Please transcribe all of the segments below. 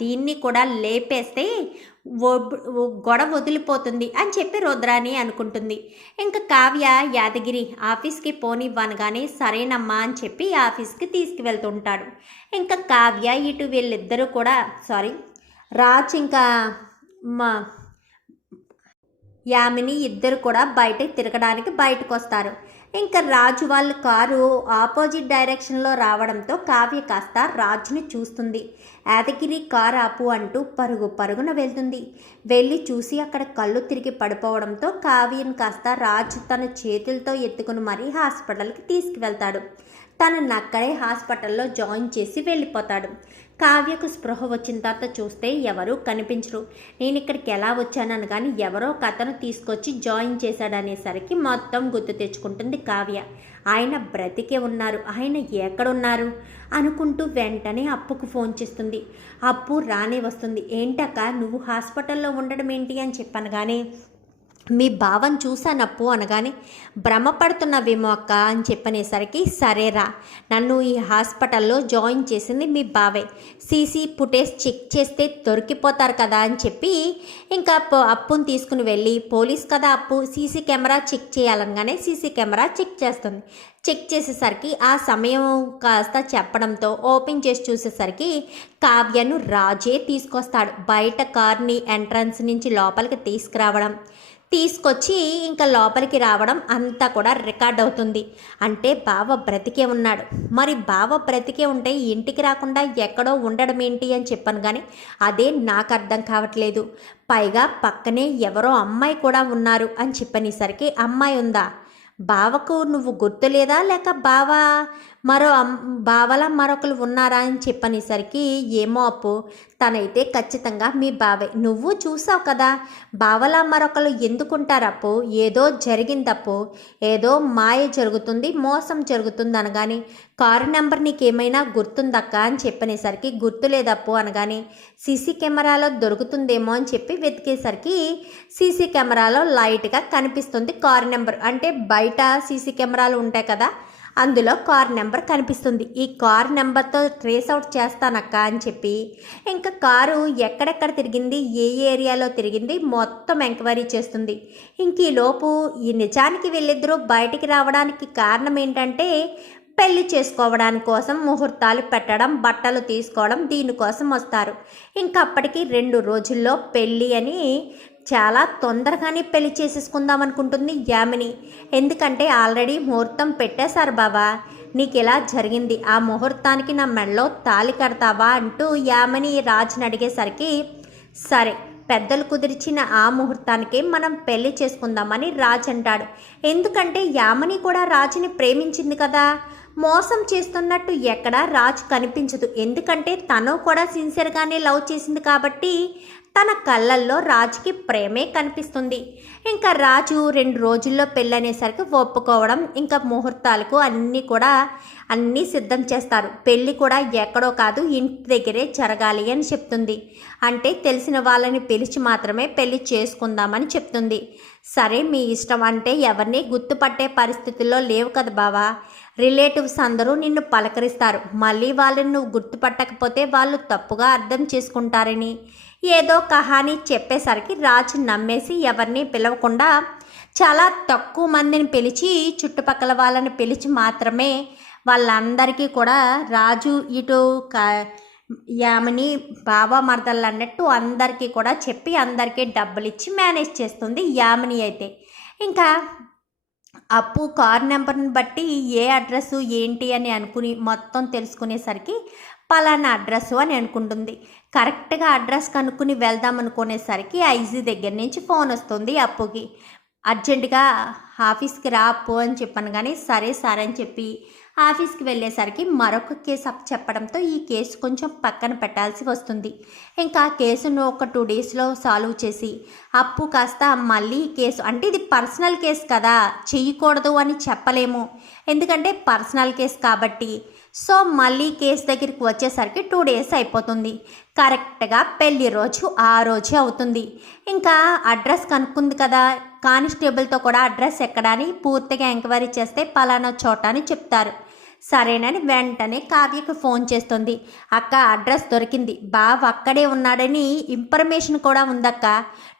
దీన్ని కూడా లేపేస్తే గొడవ వదిలిపోతుంది అని చెప్పి రుద్రాని అనుకుంటుంది. ఇంకా కావ్య యాదగిరి ఆఫీస్కి పోనివ్వనగానే సరేనమ్మా అని చెప్పి ఆఫీస్కి తీసుకువెళ్తుంటాడు. ఇంకా కావ్య ఇటు వీళ్ళిద్దరూ కూడా సారీ రాజ్ ఇంకా మా యామిని ఇద్దరు కూడా బయట తిరగడానికి బయటకు వస్తారు ఇంకా రాజు వాళ్ళ కారు ఆపోజిట్ డైరెక్షన్లో రావడంతో కావ్య కాస్త రాజుని చూస్తుంది. యాదగిరి కారు ఆపు అంటూ పరుగు పరుగున వెళ్తుంది. వెళ్ళి చూసి అక్కడ కళ్ళు తిరిగి పడిపోవడంతో కావ్యను కాస్త రాజు తన చేతులతో ఎత్తుకుని మరీ హాస్పిటల్కి తీసుకువెళ్తాడు. తనను అక్కడే హాస్పిటల్లో జాయిన్ చేసి వెళ్ళిపోతాడు. కావ్యకు స్పృహ వచ్చిన తర్వాత చూస్తే ఎవరూ కనిపించరు. నేను ఇక్కడికి ఎలా వచ్చానని కానీ ఎవరో ఒక అతను తీసుకొచ్చి జాయిన్ చేశాడనేసరికి మొత్తం గుర్తు తెచ్చుకుంటుంది కావ్య. ఆయన బ్రతికే ఉన్నారు. ఆయన ఎక్కడున్నారు? అనుకుంటూ వెంటనే అప్పుకు ఫోన్ చేస్తుంది. అప్పు రానే వస్తుంది. ఏంటక్క నువ్వు హాస్పిటల్లో ఉండడం ఏంటి అని చెప్పాను కానీ మీ భావం చూశానప్పు అనగానే భ్రమపడుతున్న అక్క అని చెప్పనేసరికి సరేరా నన్ను ఈ హాస్పిటల్లో జాయిన్ చేసింది మీ బావే. సీసీ ఫుటేజ్ చెక్ చేస్తే దొరికిపోతారు కదా అని చెప్పి ఇంకా అప్పును అప్పుని తీసుకుని వెళ్ళి పోలీస్ కదా అప్పు సీసీ కెమెరా చెక్ చేయాలనగానే సీసీ కెమెరా చెక్ చేస్తుంది. చెక్ చేసేసరికి ఆ సమయం కాస్త చెప్పడంతో ఓపెన్ చేసి చూసేసరికి కావ్యను రాజే తీసుకొస్తాడు బయట కార్ని ఎంట్రన్స్ నుంచి లోపలికి తీసుకురావడం. తీసుకొచ్చి ఇంకా లోపలికి రావడం అంతా కూడా రికార్డ్ అవుతుంది. అంటే బావ బ్రతికే ఉన్నాడు. మరి బావ బ్రతికే ఉంటే ఇంటికి రాకుండా ఎక్కడో ఉండడం ఏంటి అని చెప్పాను కానీ అదే నాకు అర్థం కావట్లేదు. పైగా పక్కనే ఎవరో అమ్మాయి కూడా ఉన్నారు అని చెప్పనేసరికి అమ్మాయి ఉందా? బావకు నువ్వు గుర్తులేదా లేక బావ? మరో అమ్ బావల మరొకరు ఉన్నారా అని చెప్పనేసరికి ఏమో అప్పు తనైతే ఖచ్చితంగా మీ బావే. నువ్వు చూసావు కదా బావల మరొకరు ఎందుకుంటారప్పు? ఏదో జరిగిందప్పు. ఏదో మాయ జరుగుతుంది మోసం జరుగుతుంది అనగానే కారు నెంబర్ నీకేమైనా గుర్తుందక్క అని చెప్పనేసరికి గుర్తులేదప్పు అనగానే సీసీ కెమెరాలో దొరుకుతుందేమో అని చెప్పి వెతికేసరికి సీసీ కెమెరాలో లైట్గా కనిపిస్తుంది కారు నెంబర్. అంటే బయట సీసీ కెమెరాలు ఉంటాయి కదా అందులో కార్ నెంబర్ కనిపిస్తుంది. ఈ కార్ నెంబర్తో ట్రేస్ అవుట్ చేస్తానక్క అని చెప్పి ఇంకా కారు ఎక్కడెక్కడ తిరిగింది ఏ ఏరియాలో తిరిగింది మొత్తం ఎంక్వైరీ చేస్తుంది. ఇంక ఈ లోపు ఈ నిజానికి వీళ్ళిద్దరూ బయటికి రావడానికి కారణం ఏంటంటే పెళ్ళి చేసుకోవడానికి కోసం ముహూర్తాలు పెట్టడం బట్టలు తీసుకోవడం దీనికోసం వస్తారు. ఇంకా రెండు రోజుల్లో పెళ్ళి అని చాలా తొందరగానే పెళ్ళి చేసేసుకుందాం అనుకుంటుంది యామిని. ఎందుకంటే ఆల్రెడీ ముహూర్తం పెట్టేశారు బావా. నీకు ఇలా జరిగింది. ఆ ముహూర్తానికి నా మెడలో తాళి కడతావా అంటూ యామిని రాజుని అడిగేసరికి సరే పెద్దలు కుదిర్చిన ఆ ముహూర్తానికే మనం పెళ్ళి చేసుకుందామని రాజ్ అంటాడు. ఎందుకంటే యామని కూడా రాజుని ప్రేమించింది కదా. మోసం చేస్తున్నట్టు ఎక్కడా రాజ్ కనిపించదు. ఎందుకంటే తను కూడా సిన్సియర్గానే లవ్ చేసింది కాబట్టి తన కళ్ళల్లో రాజుకి ప్రేమే కనిపిస్తుంది. ఇంకా రాజు రెండు రోజుల్లో పెళ్ళనేసరికి ఒప్పుకోవడం ఇంకా ముహూర్తాలకు అన్నీ కూడా అన్నీ సిద్ధం చేస్తారు. పెళ్ళి కూడా ఎక్కడో కాదు ఇంటి దగ్గరే జరగాలి అని చెప్తుంది. అంటే తెలిసిన వాళ్ళని పిలిచి మాత్రమే పెళ్ళి చేసుకుందామని చెప్తుంది. సరే మీ ఇష్టం అంటే ఎవరిని గుర్తుపట్టే పరిస్థితుల్లో లేవు కదా బావా. రిలేటివ్స్ అందరూ నిన్ను పలకరిస్తారు. మళ్ళీ వాళ్ళని నువ్వు గుర్తుపట్టకపోతే వాళ్ళు తప్పుగా అర్థం చేసుకుంటారని. ఏదో కహాని చెప్పేసరికి రాజు నమ్మేసి ఎవరిని పిలవకుండా చాలా తక్కువ మందిని పిలిచి చుట్టుపక్కల వాళ్ళని పిలిచి మాత్రమే వాళ్ళందరికీ కూడా రాజు ఇటు క యామని బాబా మరదళ్ళు అన్నట్టు అందరికీ కూడా చెప్పి అందరికీ డబ్బులు ఇచ్చి మేనేజ్ చేస్తుంది యామిని అయితే. ఇంకా అప్పు కార్ నెంబర్ని బట్టి ఏ అడ్రస్ ఏంటి అని అనుకుని మొత్తం తెలుసుకునేసరికి పలానా అడ్రస్ అని అనుకుంటుంది. కరెక్ట్గా అడ్రస్ కనుక్కుని వెళ్దాం అనుకునేసరికి ఐజీ దగ్గర నుంచి ఫోన్ వస్తుంది అప్పుకి. అర్జెంటుగా ఆఫీస్కి రా అప్పు అని చెప్పాను కానీ సరే సార్ అని చెప్పి ఆఫీస్కి వెళ్ళేసరికి మరొక కేసు అప్ చెప్పడంతో ఈ కేసు కొంచెం పక్కన పెట్టాల్సి వస్తుంది. ఇంకా కేసును ఒక టూ డేస్లో సాల్వ్ చేసి అప్పు కాస్త మళ్ళీ కేసు అంటే ఇది పర్సనల్ కేసు కదా చేయకూడదు అని చెప్పలేము. ఎందుకంటే పర్సనల్ కేసు కాబట్టి సో మళ్ళీ కేసు దగ్గరికి వచ్చేసరికి టూ డేస్ అయిపోతుంది. కరెక్ట్గా పెళ్ళి రోజు ఆ రోజే అవుతుంది. ఇంకా అడ్రస్ కనుక్కుంది కదా కానిస్టేబుల్తో కూడా అడ్రస్ ఎక్కడా అని పూర్తిగా ఎంక్వైరీ చేస్తే పలానా చోట అని చెప్తారు. సరేనని వెంటనే కావ్యకు ఫోన్ చేస్తుంది. అక్క అడ్రస్ దొరికింది. బావ అక్కడే ఉన్నాడని ఇన్ఫర్మేషన్ కూడా ఉందక్క.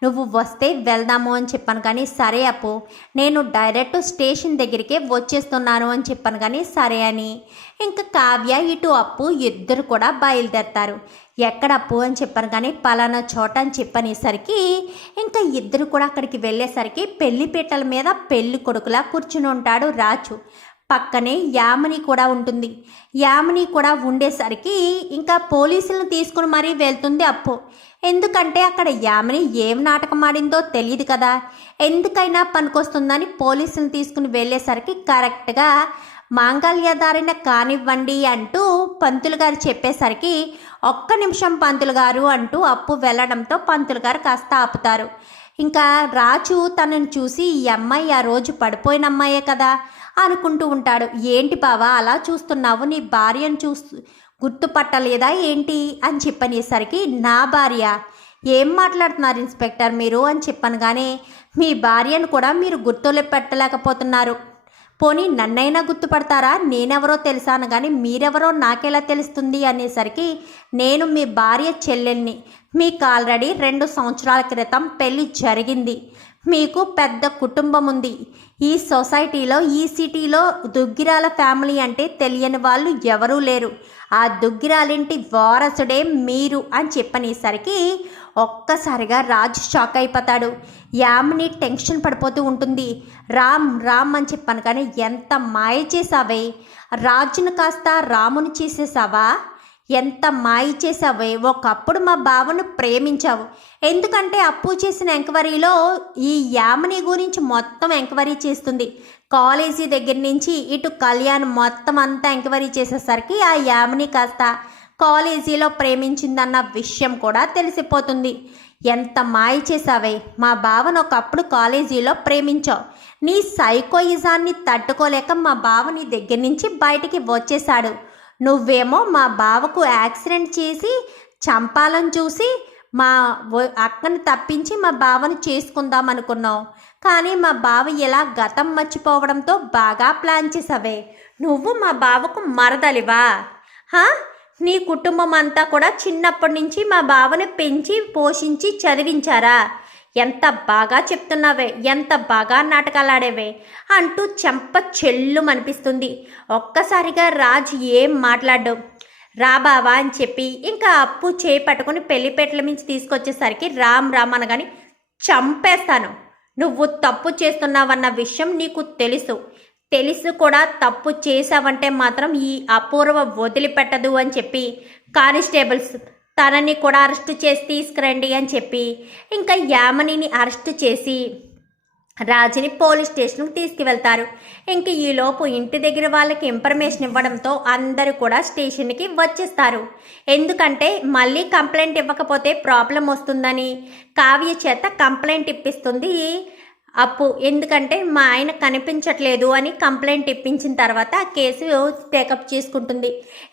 నువ్వు వస్తే వెళ్దాము అని చెప్పాను కానీ సరే అప్పు. నేను డైరెక్ట్ స్టేషన్ దగ్గరికే వచ్చేస్తున్నాను అని చెప్పాను కానీ సరే అని. ఇంకా కావ్య ఇటు అప్పు ఇద్దరు కూడా బయలుదేరతారు. ఎక్కడ అప్పు అని చెప్పాను కానీ పలానా చోట అని చెప్పనేసరికి ఇంకా ఇద్దరు కూడా అక్కడికి వెళ్ళేసరికి పెళ్ళి పీటల మీద పెళ్ళి కొడుకులా కూర్చుని ఉంటాడు రాజు. పక్కనే యామిని కూడా ఉంటుంది. యామిని కూడా ఉండేసరికి ఇంకా పోలీసులను తీసుకుని మరీ వెళ్తుంది అప్పు. ఎందుకంటే అక్కడ యామిని ఏం నాటకం ఆడిందో తెలియదు కదా. ఎందుకైనా పనికొస్తుందని పోలీసులను తీసుకుని వెళ్ళేసరికి కరెక్ట్గా మాంగళ్యధారణ కానివ్వండి అంటూ పంతులు గారు చెప్పేసరికి ఒక్క నిమిషం పంతులు గారు అంటూ అప్పు వెళ్ళడంతో పంతులు గారు కాస్త ఆపుతారు. ఇంకా రాజు తనని చూసి ఈ అమ్మాయి ఆ రోజు పడిపోయిన అమ్మాయే కదా. అనుకుంటూ ఉంటాడు. ఏంటి బావా అలా చూస్తున్నావు? నీ భార్యను చూస్తూ గుర్తుపట్టలేదా ఏంటి? అని చెప్పనేసరికి నా భార్య. ఏం మాట్లాడుతున్నారు ఇన్స్పెక్టర్ మీరు? అని చెప్పాను కానీ మీ భార్యను కూడా మీరు గుర్తులే పెట్టలేకపోతున్నారు. పోనీ నన్నైనా గుర్తుపడతారా? నేనెవరో తెలుసాను కానీ మీరెవరో నాకెలా తెలుస్తుంది అనేసరికి నేను మీ భార్య చెల్లెల్ని. మీకు ఆల్రెడీ రెండు సంవత్సరాల క్రితం పెళ్ళి జరిగింది. మీకు పెద్ద కుటుంబం ఉంది ఈ సొసైటీలో ఈ సిటీలో దుగ్గిరాల ఫ్యామిలీ అంటే తెలియని వాళ్ళు ఎవరూ లేరు. ఆ దుగ్గిరాలింటి వారసుడే మీరు అని చెప్పనేసరికి ఒక్కసారిగా రాజు షాక్ అయిపోతాడు. యామిని టెన్షన్ పడిపోతూ ఉంటుంది. రామ్ రామ్ అని చెప్పాను కానీ ఎంత మాయ చేసావే రాజును కాస్త రాముని చేసేసావా? ఎంత మాయ చేసావే ఒకప్పుడు మా బావను ప్రేమించావు. ఎందుకంటే అప్పు చేసిన ఎంక్వైరీలో ఈ యామిని గురించి మొత్తం ఎంక్వైరీ చేస్తుంది. కాలేజీ దగ్గర నుంచి ఇటు కళ్యాణ్ మొత్తం అంతా ఎంక్వైరీ చేసేసరికి ఆ యామిని కాస్త కాలేజీలో ప్రేమించిందన్న విషయం కూడా తెలిసిపోతుంది. ఎంత మాయ చేసావే మా బావను ఒకప్పుడు కాలేజీలో ప్రేమించావు. నీ సైకోయిజాన్ని తట్టుకోలేక మా బావ నీ దగ్గర నుంచి బయటికి వచ్చేశాడు. నువ్వేమో మా బావకు యాక్సిడెంట్ చేసి చంపాలని చూసి మా అక్కని తప్పించి మా బావని చేసుకుందాం అనుకున్నావు. కానీ మా బావ ఇలా గతం మర్చిపోవడంతో బాగా ప్లాన్ చేసావే. నువ్వు మా బావకు మరదలివా? హా? నీ కుటుంబం అంతా కూడా చిన్నప్పటి నుంచి మా బావని పెంచి పోషించి చదివించారా? ఎంత బాగా చెప్తున్నావే ఎంత బాగా నాటకాలు ఆడేవే అంటూ చెంప చెల్లు అనిపిస్తుంది ఒక్కసారిగా రాజు ఏం మాట్లాడు రా బావా అని చెప్పి ఇంకా అప్పు చేయి పట్టుకుని పెళ్ళిపేటల మించి తీసుకొచ్చేసరికి రామ్ రామ్ అనగాని చంపేస్తాను. నువ్వు తప్పు చేస్తున్నావన్న విషయం నీకు తెలుసు. తెలుసు కూడా తప్పు చేశావంటే మాత్రం ఈ అపూర్వ వదిలిపెట్టదు అని చెప్పి కానిస్టేబుల్స్ తనని కూడా అరెస్ట్ చేసి తీసుకురండి అని చెప్పి ఇంకా యామనిని అరెస్ట్ చేసి రాజుని పోలీస్ స్టేషన్కి తీసుకువెళ్తారు. ఇంక ఈలోపు ఇంటి దగ్గర వాళ్ళకి ఇన్ఫర్మేషన్ ఇవ్వడంతో అందరూ కూడా స్టేషన్కి వచ్చేస్తారు. ఎందుకంటే మళ్ళీ కంప్లైంట్ ఇవ్వకపోతే ప్రాబ్లం వస్తుందని కావ్య చేత కంప్లైంట్ ఇప్పిస్తుంది అప్పు. ఎందుకంటే మా ఆయన కనిపించట్లేదు అని కంప్లైంట్ ఇప్పించిన తర్వాత ఆ కేసు టేకప్ చేసుకుంటుంది.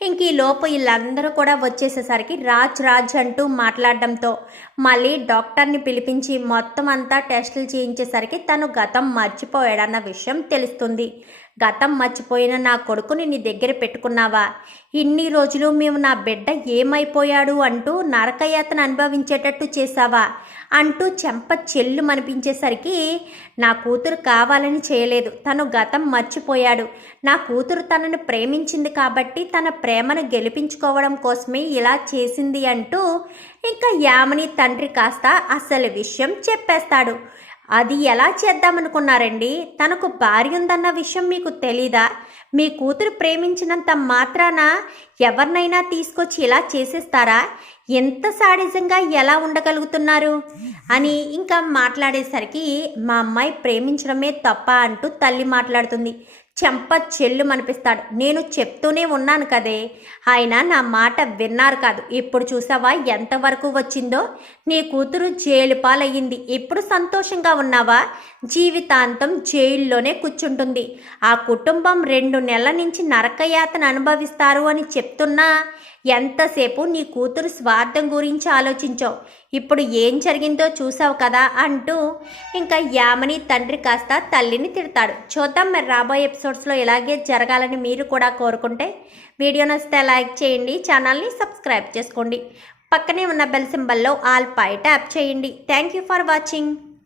ఇంక ఈ లోపు వీళ్ళందరూ కూడా వచ్చేసేసరికి రాజ్ రాజ్ అంటూ మాట్లాడడంతో మళ్ళీ డాక్టర్ని పిలిపించి మొత్తం అంతా టెస్టులు చేయించేసరికి తను గతం మర్చిపోయాడన్న విషయం తెలుస్తుంది. గతం మర్చిపోయిన నా కొడుకుని నీ దగ్గర పెట్టుకున్నావా? ఇన్ని రోజులు మేము నా బిడ్డ ఏమైపోయాడు అంటూ నరకయాతన అనుభవించేటట్టు చేశావా? అంటూ చెంప చెల్లు అనిపించేసరికి నా కూతురు కావాలని చేయలేదు. తను గతం మర్చిపోయాడు. నా కూతురు తనను ప్రేమించింది కాబట్టి తన ప్రేమను గెలిపించుకోవడం కోసమే ఇలా చేసింది అంటూ ఇంకా యామిని తండ్రి కాస్త అసలు విషయం చెప్పేస్తాడు. అది ఎలా చేద్దామనుకున్నారండి? తనకు భార్య ఉందన్న విషయం మీకు తెలీదా? మీ కూతురు ప్రేమించినంత మాత్రాన ఎవరినైనా తీసుకొచ్చి ఇలా చేసేస్తారా? ఎంత సాడిజంగా ఎలా ఉండగలుగుతున్నారు? అని ఇంకా మాట్లాడేసరికి మా అమ్మాయి ప్రేమించడమే తప్ప అంటూ తల్లి మాట్లాడుతుంది. చెంప చెల్లు అనిపిస్తాడు నేను చెప్తూనే ఉన్నాను కదే. ఆయన నా మాట విన్నారు కాదు. ఇప్పుడు చూసావా ఎంతవరకు వచ్చిందో? నీ కూతురు జైలు పాలయ్యింది. ఇప్పుడు సంతోషంగా ఉన్నావా? జీవితాంతం జైల్లోనే కూర్చుంటుంది. ఆ కుటుంబం రెండు నెలల నుంచి నరకయాతన అనుభవిస్తారు అని చెప్తున్నా. ఎంతసేపు నీ కూతురు స్వార్థం గురించి ఆలోచించావు? ఇప్పుడు ఏం జరిగిందో చూసావు కదా అంటూ ఇంకా యామని తండ్రి కాస్త తల్లిని తిడతాడు. చూద్దాం మరి రాబోయే ఎపిసోడ్స్లో ఇలాగే జరగాలని మీరు కూడా కోరుకుంటే వీడియో నచ్చితే లైక్ చేయండి ఛానల్ని సబ్స్క్రైబ్ చేసుకోండి. పక్కనే ఉన్న బెల్ సింబల్లో ఆల్ పై ట్యాప్ చేయండి. Thank you for watching.